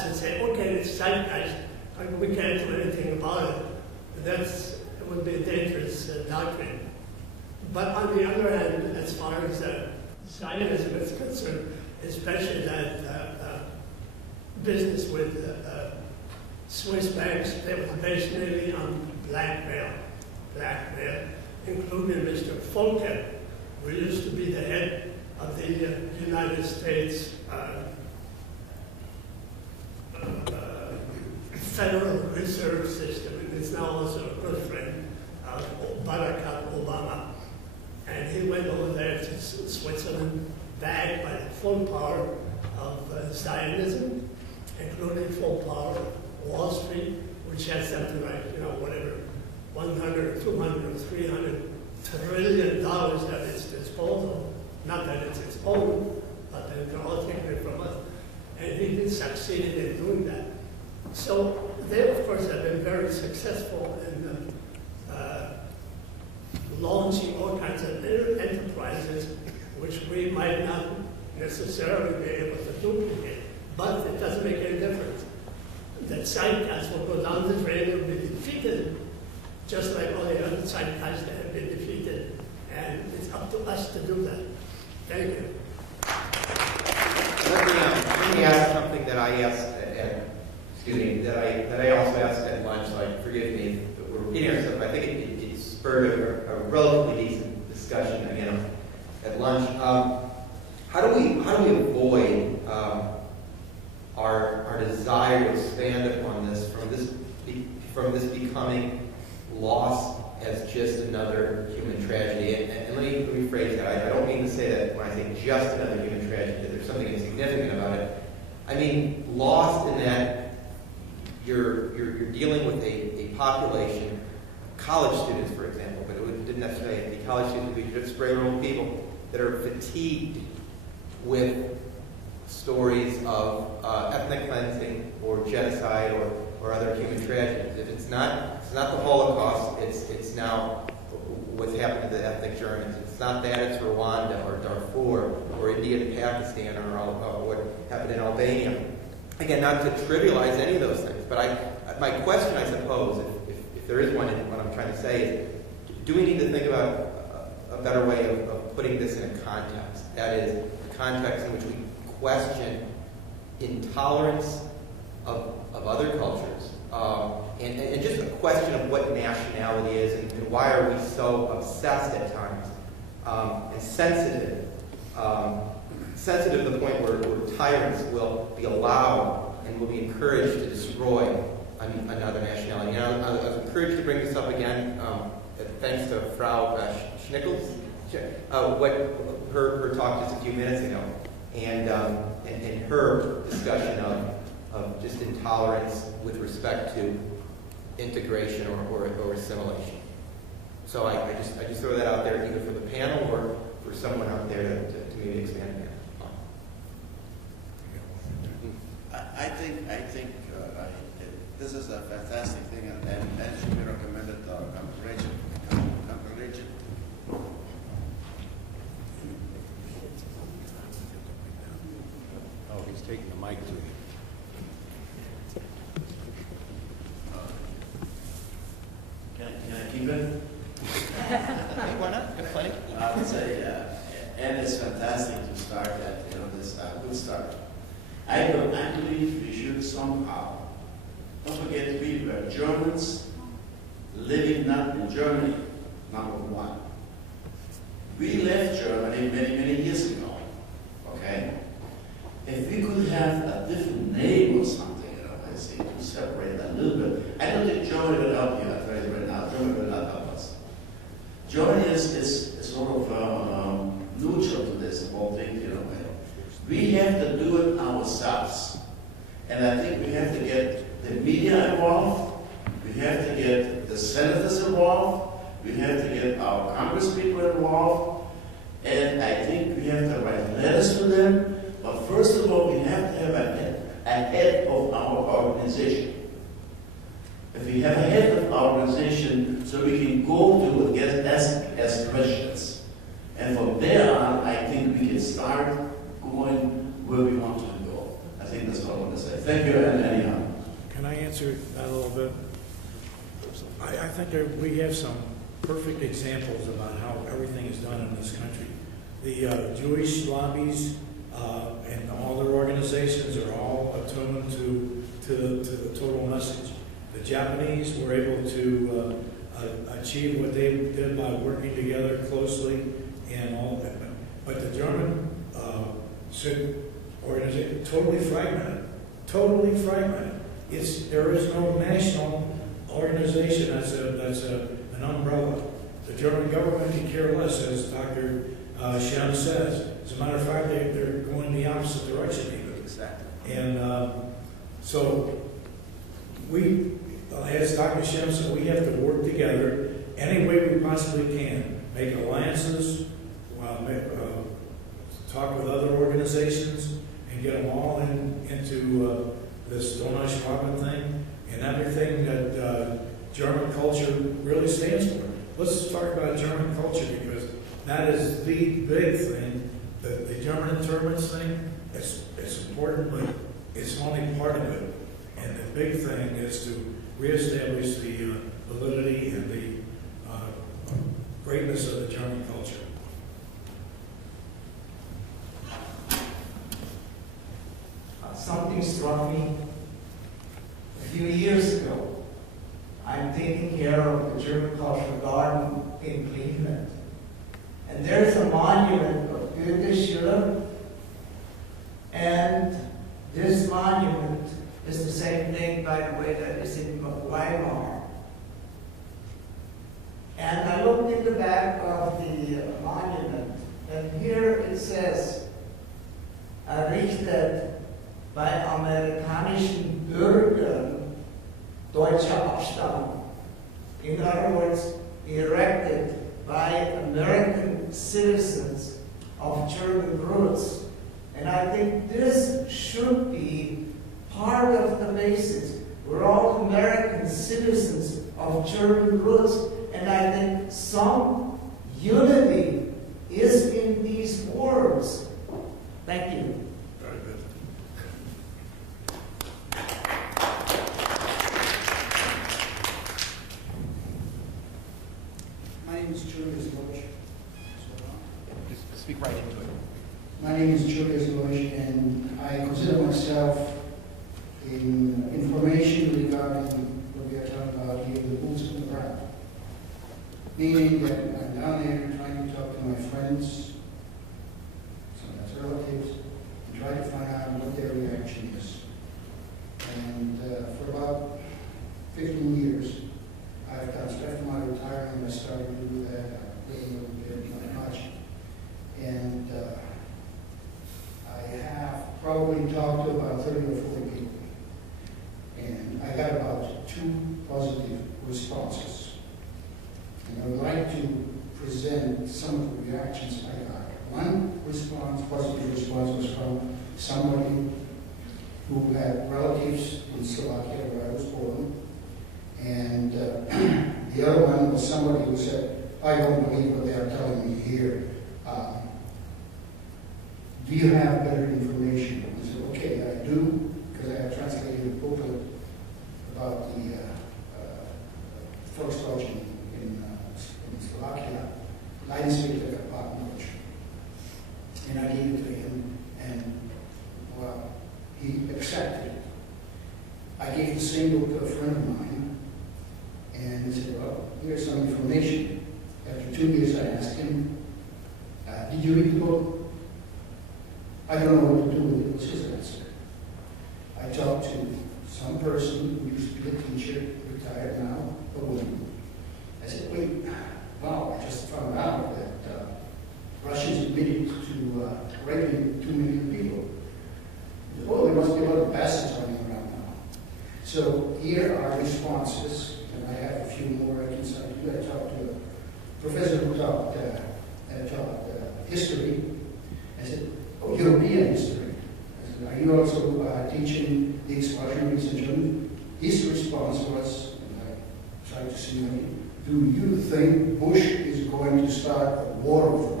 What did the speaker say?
collapse and say, okay, it's zeitgeist, we can't do anything about it. It would be a dangerous doctrine. But on the other hand, as far as Zionism is concerned, especially that business with Swiss banks, they were based mainly on blackmail, including Mr. Volcker, who used to be the head of the United States Federal Reserve System, and is now also a good friend of Barack Obama. And he went over there to Switzerland, backed by the full power of Zionism, including full power of Wall Street, which has something like, whatever, 100, 200, 300 trillion dollars at its disposal. Not that it's its own, but they're all taking it from us. And he succeeded in doing that. So they, of course, have been very successful in launching all kinds of enterprises which we might not necessarily be able to duplicate. But it doesn't make any difference. That zeitgeist will go down the drain and be defeated, just like all the other zeitgeists that have been defeated. And it's up to us to do that. Thank you. Let me ask something that I asked that I also asked at lunch, so forgive me if we're repeating ourselves, but I think it spurred a relatively decent discussion again at lunch. How do we avoid our desire to expand upon this from this becoming loss as just another human tragedy? And let me rephrase that. I don't mean to say that when I say just another human tragedy, that there's something insignificant about it. I mean lost in that you're dealing with a population, college students, for example, but it didn't necessarily be college students, it would be just regular people that are fatigued with stories of ethnic cleansing or genocide or other human tragedies. If it's not the Holocaust, it's now what's happened to the ethnic Germans. If it's not that, it's Rwanda or Darfur or India and Pakistan or what happened in Albania. Again, not to trivialize any of those things, but my question, I suppose, if there is one in what I'm trying to say, is do we need to think about a better way of putting this in a context? That is, a context in which we question intolerance of other cultures, and just a question of what nationality is and why are we so obsessed at times and sensitive to the point where tyrants will be allowed and will be encouraged to destroy another nationality. I was encouraged to bring this up again, thanks to Frau Schnickels, her talk just a few minutes ago, and her discussion of just intolerance with respect to integration or assimilation. So I just throw that out there either for the panel or for someone out there to maybe expand that. I think this is a fantastic thing, and should be recommended commemoration. Oh, he's taking the mic to you. Can I keep it? Why not? Good plenty. I would say, and it's fantastic to start that, this good start. I believe we should somehow, don't forget we were Germans living not in Germany, number one. We left Germany many, many years ago, okay? If we could have a different name or something, I say, to separate a little bit. I don't think Germany will help you, I tell you right now, Germany will not help us. Germany is sort of neutral to this whole thing, We have to do it ourselves. And I think we have to get the media involved, we have to get the senators involved, we have to get our congresspeople involved, and I think we have to write letters to them. But first of all, we have to have a head of our organization. If we have a head of our organization, so we can go to it as Christians. And from there on, I think we can start going where we want to go. I think that's what I want to say. Thank you, and anyhow. Can I answer that a little bit? I think we have some perfect examples about how everything is done in this country. The Jewish lobbies and all their organizations are all attuned to the total message. The Japanese were able to achieve what they did by working together closely and all that. But the German organization, totally fragmented. Totally fragmented. There is no national organization that's an umbrella. The German government can care less, as Dr. Schemm says. As a matter of fact, they're going the opposite direction even. Exactly. And so we, as Dr. Schemm said, we have to work together any way we possibly can. Make alliances, talk with other organizations, and get them all into this Donauschwaben thing and everything that German culture really stands for. Let's talk about German culture, because that is the big thing. The German internments thing, it's important, but it's only part of it. And the big thing is to reestablish the validity and the greatness of the German culture. Something struck me a few years ago. I'm taking care of the German Cultural Garden in Cleveland. And there's a monument of Goethe, Schiller, and this monument is the same thing, by the way, that is in Weimar. And I looked in the back of the monument, and here it says, errichtet bei amerikanischen Bürgern deutscher Abstammung. In other words, erected by American citizens of German roots. And I think this should be part of the basics. We're all American citizens of German roots, and I think some unity is in these words. Thank you. Very good. My name is Julius Loesch. Just speak right into it. My name is Julius Loesch, and I consider myself in information regarding what we are talking about here, the boots on the ground. Meaning that I'm down there trying to talk to my friends, sometimes relatives, and try to find out what their reaction is. And for about 15 years, I've done stuff after my retirement. I started to do that. I did a little bit, not much. And I have probably talked to about 30 or 40 people. And I got about 2 positive responses. And I would like to present some of the reactions I got. One response, positive response, was from somebody who had relatives in Slovakia, where I was born. And the other one was somebody who said, I don't believe what they are telling me here. Do you have better information? I said, okay, I do, because I have translated a booklet about the Volksdeutschen in Slovakia, Leidensweg Partnership. And I gave it to him, and well, he accepted it. I gave the same book to a friend of mine, and he said, well, here's some information. After 2 years, I asked him, did you read the book? I don't know what to do with it, was his answer. I talked to some person who used to be a teacher, retired now, a woman. I said, wait, wow, I just found out that Russia's admitted to raping 2 million people. Oh, there must be a lot of bastards running around now. So here are responses, and I have a few more I can send you. I talked to a professor who taught history. I said, oh, European history. I said, are you also teaching the expulsion in Germany? His response was, and I tried to see him, do you think Bush is going to start a war with Russia?